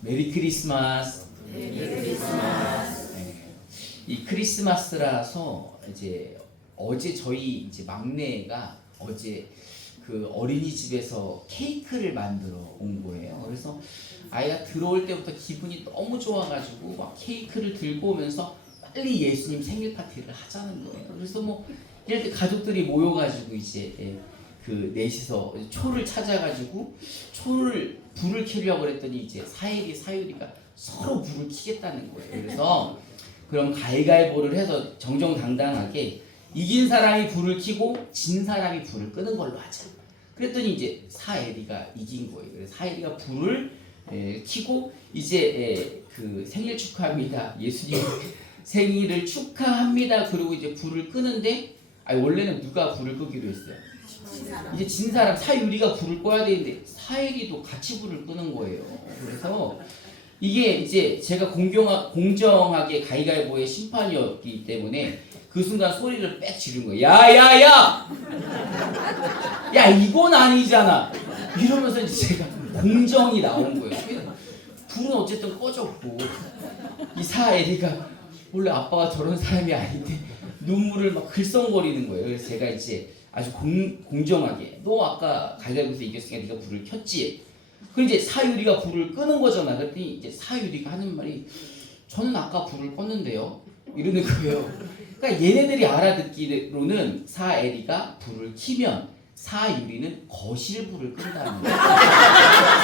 메리 크리스마스. 네. 이 크리스마스라서 이제 어제 저희 이제 막내가 어제 그 어린이집에서 케이크를 만들어 온 거예요. 그래서 아이가 들어올 때부터 기분이 너무 좋아가지고 막 케이크를 들고 오면서 빨리 예수님 생일 파티를 하자는 거예요. 그래서 뭐 이럴 때 가족들이 모여가지고 이제 그 넷이서 초를 찾아가지고 초를 불을 켜려고 그랬더니 이제 사유리가 서로 불을 켜겠다는 거예요. 그래서 그럼 가위가위보를 해서 정정당당하게 이긴 사람이 불을 켜고 진 사람이 불을 끄는 걸로 하자. 그랬더니 이제 사에리가 이긴 거예요. 그래서 사에리가 불을 켜고 이제 그 생일 축하합니다. 예수님 생일을 축하합니다. 그리고 이제 불을 끄는데 원래는 누가 불을 끄기로 했어요? 이제 진 사람 사유리가 불을 꺼야 되는데 사에리도 같이 불을 끄는 거예요. 그래서 이게 이제 제가 공정하게 가위가위보의 심판이었기 때문에 그 순간 소리를 빽 지른 거예요. 야야야! 야 이건 아니잖아. 이러면서 이제 제가 공정이 나온 거예요. 불은 어쨌든 꺼졌고 이 사에리가 원래 아빠가 저런 사람이 아닌데 눈물을 막 글썽거리는 거예요. 그래서 제가 이제 아주 공정하게 너 아까 가위바위보에서 이겼으니까 네가 불을 켰지. 그럼 이제 사유리가 불을 끄는 거잖아. 그랬더니 이제 사유리가 하는 말이 저는 아까 불을 껐는데요. 이러는 거예요. 그러니까 얘네들이 알아듣기로는 사에리가 불을 켜면 사유리는 거실불을 끈다는 거예요.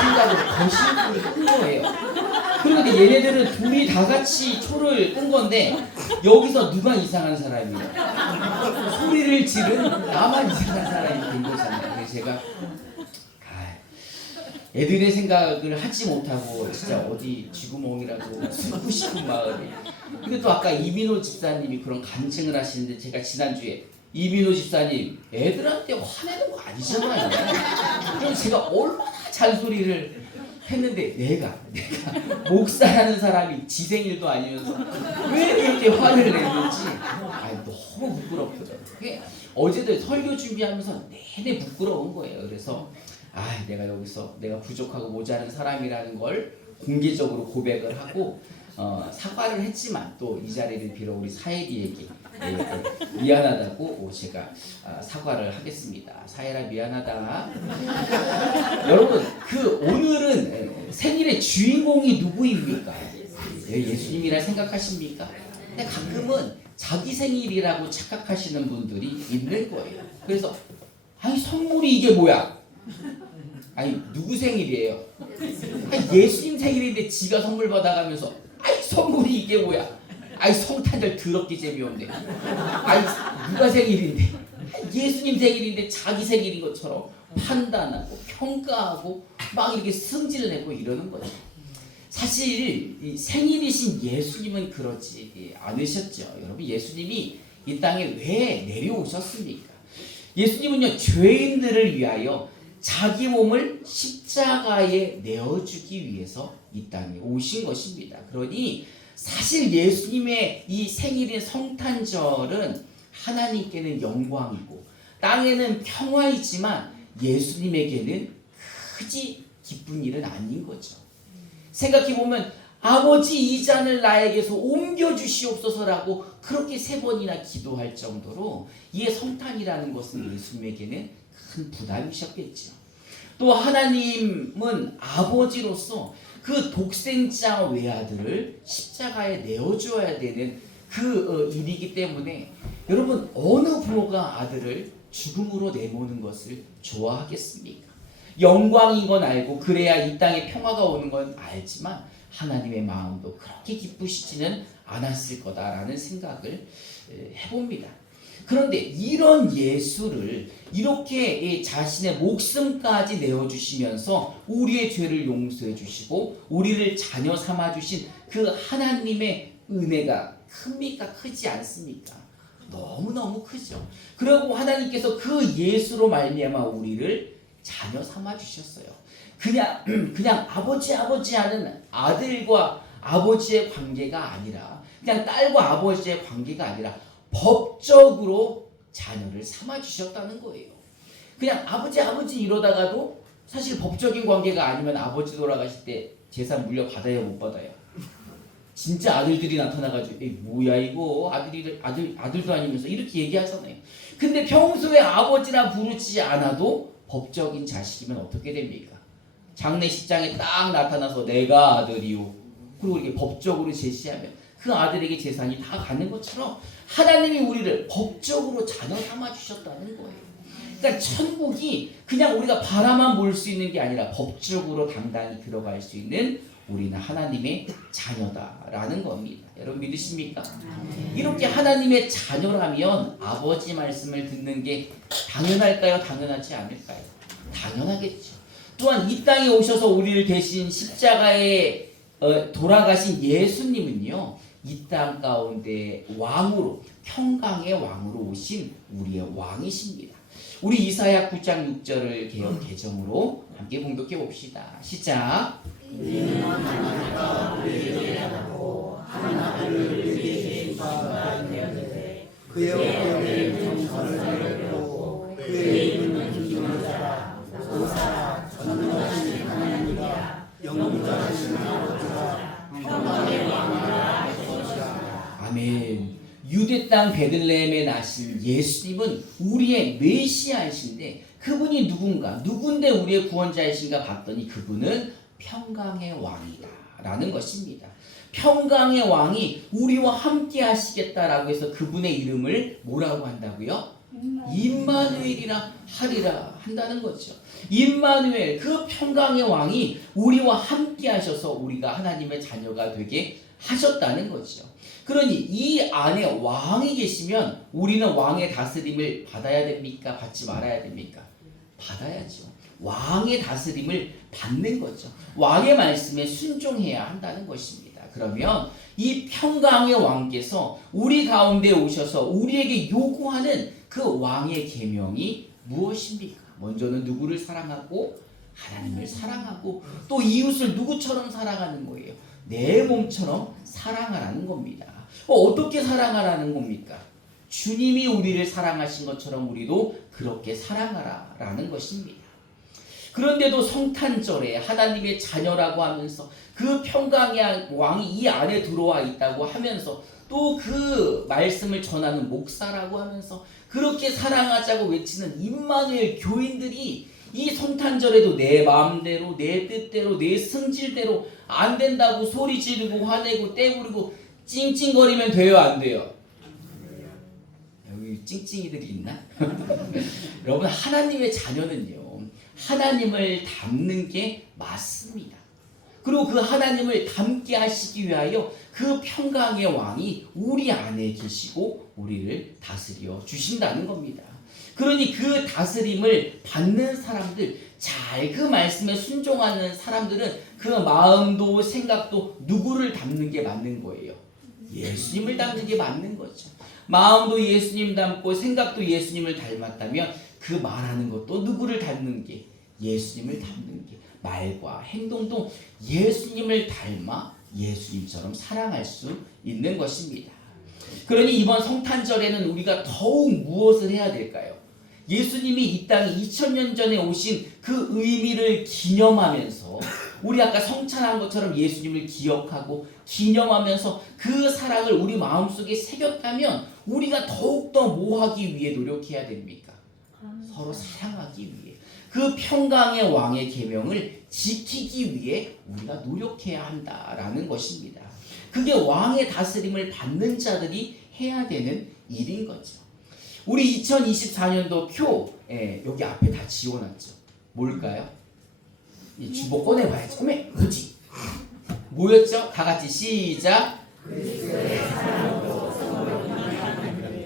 생각으로 거실불을 끈 거예요. 그런데 얘네들은 둘이 다 같이 초를 끈 건데 여기서 누가 이상한 사람이에요? 소리를 지른 나만 이상한 사람이 된 거잖아요. 그래서 제가 애들의 생각을 하지 못하고 진짜 어디 쥐구멍이라고 숨고 싶은 마음이. 근데 또 아까 이민호 집사님이 그런 간증을 하시는데 제가 지난주에 이민호 집사님 애들한테 화내는 거 아니잖아요. 그럼 제가 얼마나 잔소리를 했는데 내가 목사라는 사람이 지 생일도 아니면서 왜 이렇게 화를 내는지 너무 부끄럽거든요. 어제도 설교 준비하면서 내내 부끄러운 거예요. 그래서 내가 여기서 내가 부족하고 모자란 사람이라는 걸 공개적으로 고백을 하고 사과를 했지만 또 이 자리를 빌어 우리 사에리에게 미안하다고 제가 사과를 하겠습니다. 사에라 미안하다. 여러분 오늘은 생일의 주인공이 누구입니까? 예수님이라 생각하십니까? 근데 가끔은 자기 생일이라고 착각하시는 분들이 있는 거예요. 그래서 선물이 이게 뭐야? 누구 생일이에요? 예수님 생일인데 지가 선물 받아가면서 선물이 이게 뭐야? 성탄절 더럽게 재미없네. 누가 생일인데? 예수님 생일인데 자기 생일인 것처럼 판단하고 평가하고 막 이렇게 승질을 내고 이러는 거죠. 사실 이 생일이신 예수님은 그렇지 않으셨죠. 여러분 예수님이 이 땅에 왜 내려오셨습니까? 예수님은요 죄인들을 위하여 자기 몸을 십자가에 내어주기 위해서 이 땅에 오신 것입니다. 그러니 사실 예수님의 이 생일인 성탄절은 하나님께는 영광이고 땅에는 평화이지만 예수님에게는 크지 기쁜 일은 아닌 거죠. 생각해보면 아버지 이 잔을 나에게서 옮겨주시옵소서라고 그렇게 3번이나 기도할 정도로 이 성탄이라는 것은 예수님에게는 큰 부담이셨겠죠. 또 하나님은 아버지로서 그 독생자 외아들을 십자가에 내어주어야 되는 그 일이기 때문에 여러분 어느 부모가 아들을 죽음으로 내모는 것을 좋아하겠습니까? 영광인 건 알고 그래야 이 땅에 평화가 오는 건 알지만 하나님의 마음도 그렇게 기쁘시지는 않았을 거다라는 생각을 해봅니다. 그런데 이런 예수를 이렇게 자신의 목숨까지 내어주시면서 우리의 죄를 용서해 주시고 우리를 자녀 삼아 주신 그 하나님의 은혜가 큽니까? 크지 않습니까? 너무너무 크죠. 그리고 하나님께서 그 예수로 말미암아 우리를 자녀 삼아 주셨어요. 그냥 아버지 하는 아들과 아버지의 관계가 아니라 그냥 딸과 아버지의 관계가 아니라 법적으로 자녀를 삼아 주셨다는 거예요. 그냥 아버지 이러다가도 사실 법적인 관계가 아니면 아버지 돌아가실 때 재산 물려받아요, 못 받아요? 진짜 아들들이 나타나가지고 에이, 뭐야 이거 아들도 아니면서 이렇게 얘기하잖아요. 근데 평소에 아버지라 부르지 않아도 법적인 자식이면 어떻게 됩니까? 장례식장에 딱 나타나서 내가 아들이요. 그리고 이렇게 법적으로 제시하면 그 아들에게 재산이 다 가는 것처럼 하나님이 우리를 법적으로 자녀 삼아 주셨다는 거예요. 그러니까 천국이 그냥 우리가 바라만 볼 수 있는 게 아니라 법적으로 당당히 들어갈 수 있는 우리는 하나님의 자녀다라는 겁니다. 여러분 믿으십니까? 이렇게 하나님의 자녀라면 아버지 말씀을 듣는 게 당연할까요? 당연하지 않을까요? 당연하겠죠. 또한 이 땅에 오셔서 우리를 대신 십자가에 돌아가신 예수님은요, 이 땅 가운데 왕으로, 평강의 왕으로 오신 우리의 왕이십니다. 우리 이사야 9장 6절을 개역 개정으로 함께 봉독해 봅시다. 시작. 이는 하나님과 우리에게 하고 하나님을 우리에게 주시가 되었는데 그의 어깨에 정선을 배우고 그의 이름은 기도자라 보사라 전능하신 하나님이라 영원하신 아버지라 평강의 왕이라 하시니라. 아멘. 유대 땅 베들레헴에 나신 예수님은 우리의 메시아이신데 그분이 누군데 우리의 구원자이신가 봤더니 그분은 평강의 왕이다 라는 것입니다. 평강의 왕이 우리와 함께 하시겠다라고 해서 그분의 이름을 뭐라고 한다고요? 임마누엘이라 하리라 한다는 거죠. 임마누엘, 그 평강의 왕이 우리와 함께 하셔서 우리가 하나님의 자녀가 되게 하셨다는 거죠. 그러니 이 안에 왕이 계시면 우리는 왕의 다스림을 받아야 됩니까? 받지 말아야 됩니까? 받아야죠. 왕의 다스림을 받는 거죠. 왕의 말씀에 순종해야 한다는 것입니다. 그러면 이 평강의 왕께서 우리 가운데 오셔서 우리에게 요구하는 그 왕의 계명이 무엇입니까? 먼저는 누구를 사랑하고 하나님을 사랑하고 또 이웃을 누구처럼 사랑하는 거예요. 내 몸처럼 사랑하라는 겁니다. 어떻게 사랑하라는 겁니까? 주님이 우리를 사랑하신 것처럼 우리도 그렇게 사랑하라라는 것입니다. 그런데도 성탄절에 하나님의 자녀라고 하면서 그 평강의 왕이 이 안에 들어와 있다고 하면서 또 그 말씀을 전하는 목사라고 하면서 그렇게 사랑하자고 외치는 임마누엘 교인들이 이 성탄절에도 내 마음대로 내 뜻대로 내 승질대로 안 된다고 소리 지르고 화내고 떼부리고 찡찡거리면 돼요, 안 돼요? 여기 찡찡이들이 있나? 여러분, 하나님의 자녀는요, 하나님을 닮는 게 맞습니다. 그리고 그 하나님을 닮게 하시기 위하여 그 평강의 왕이 우리 안에 계시고 우리를 다스려 주신다는 겁니다. 그러니 그 다스림을 받는 사람들, 잘 그 말씀에 순종하는 사람들은 그 마음도 생각도 누구를 닮는 게 맞는 거예요? 예수님을 닮는 게 맞는 거죠. 마음도 예수님 닮고 생각도 예수님을 닮았다면 그 말하는 것도 누구를 닮는 게? 예수님을 닮는 게. 말과 행동도 예수님을 닮아 예수님처럼 사랑할 수 있는 것입니다. 그러니 이번 성탄절에는 우리가 더욱 무엇을 해야 될까요? 예수님이 이 땅에 2000년 전에 오신 그 의미를 기념하면서 우리 아까 성찬한 것처럼 예수님을 기억하고 기념하면서 그 사랑을 우리 마음속에 새겼다면 우리가 더욱더 뭐 하기 위해 노력해야 됩니까? 서로 사랑하기 위해. 그 평강의 왕의 계명을 지키기 위해 우리가 노력해야 한다라는 것입니다. 그게 왕의 다스림을 받는 자들이 해야 되는 일인 거죠. 우리 2024년도 표 여기 앞에 다 지워놨죠. 뭘까요? 이 주보 꺼내봐야지. 어메 뭐지? 뭐였죠? 다 같이 시작.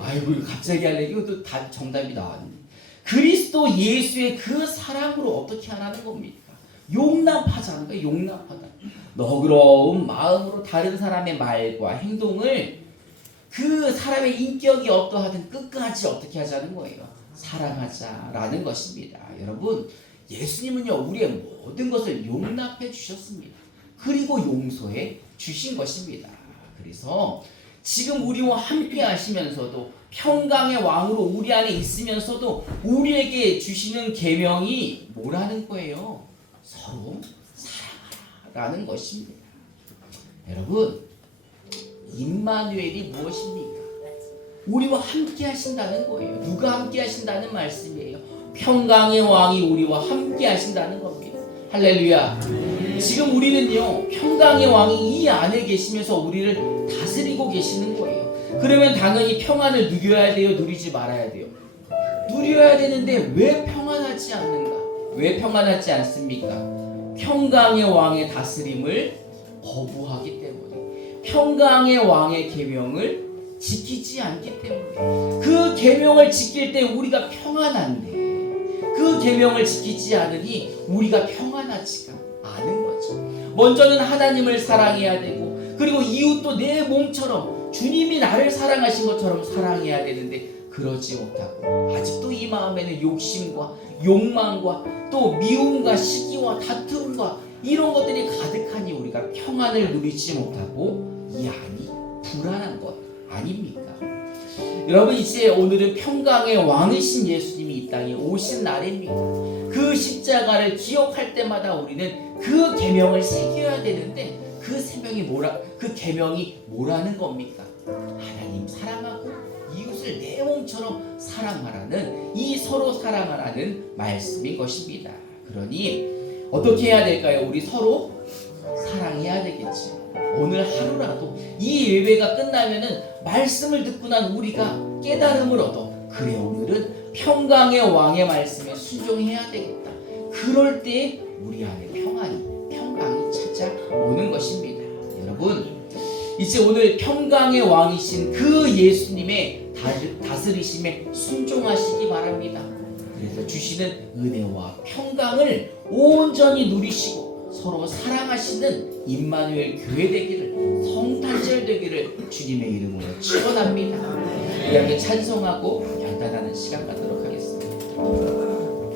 아이고 갑자기 할래. 이것도 다 정답이 나왔네. 그리스도 예수의 그 사랑으로 어떻게 하라는 겁니까? 용납하자는 거예요. 용납하다. 너그러운 마음으로 다른 사람의 말과 행동을 그 사람의 인격이 어떠하든 끝까지 어떻게 하자는 거예요? 사랑하자라는 것입니다. 여러분, 예수님은요 우리의 모든 것을 용납해 주셨습니다. 그리고 용서해 주신 것입니다. 그래서 지금 우리와 함께 하시면서도 평강의 왕으로 우리 안에 있으면서도 우리에게 주시는 계명이 뭐라는 거예요? 서로 사랑하라는 것입니다. 여러분, 임마누엘이 무엇입니까? 우리와 함께 하신다는 거예요. 누가 함께 하신다는 말씀이에요? 평강의 왕이 우리와 함께 하신다는 겁니다. 할렐루야. 지금 우리는요, 평강의 왕이 이 안에 계시면서 우리를 다스리고 계시는 거예요. 그러면 당연히 평안을 누려야 돼요? 누리지 말아야 돼요? 누려야 되는데 왜 평안하지 않는가? 왜 평안하지 않습니까? 평강의 왕의 다스림을 거부하기 때문에, 평강의 왕의 계명을 지키지 않기 때문에. 그 계명을 지킬 때 우리가 평안한데 그 계명을 지키지 않으니 우리가 평안하지가 않은 거죠. 먼저는 하나님을 사랑해야 되고, 그리고 이웃도 내 몸처럼 주님이 나를 사랑하신 것처럼 사랑해야 되는데 그러지 못하고 아직도 이 마음에는 욕심과 욕망과 또 미움과 시기와 다툼과 이런 것들이 가득하니 우리가 평안을 누리지 못하고 이 안이 불안한 것 아닙니까? 여러분, 이제 오늘은 평강의 왕이신 예수님이 이 땅에 오신 날입니다. 그 십자가를 기억할 때마다 우리는 그 계명을 새겨야 되는데 그 계명이 뭐라는 겁니까? 하나님 사랑하고 이웃을 내 몸처럼 사랑하라는, 이 서로 사랑하라는 말씀인 것입니다. 그러니 어떻게 해야 될까요? 우리 서로 사랑해야 되겠지. 오늘 하루라도 이 예배가 끝나면은 말씀을 듣고 난 우리가 깨달음을 얻어, 그래 오늘은 평강의 왕의 말씀에 순종해야 되겠다. 그럴 때 우리 안에 평강이 찾아오는 것입니다. 여러분, 이제 오늘 평강의 왕이신 그 예수님의 다스리심에 순종하시기 바랍니다. 그래서 주시는 은혜와 평강을 온전히 누리시고 서로 사랑하시는 임마누엘 교회 되기를, 성탄절 되기를 주님의 이름으로 축원합니다. 우리 함께 찬송하고 연단하는 시간 갖도록 하겠습니다.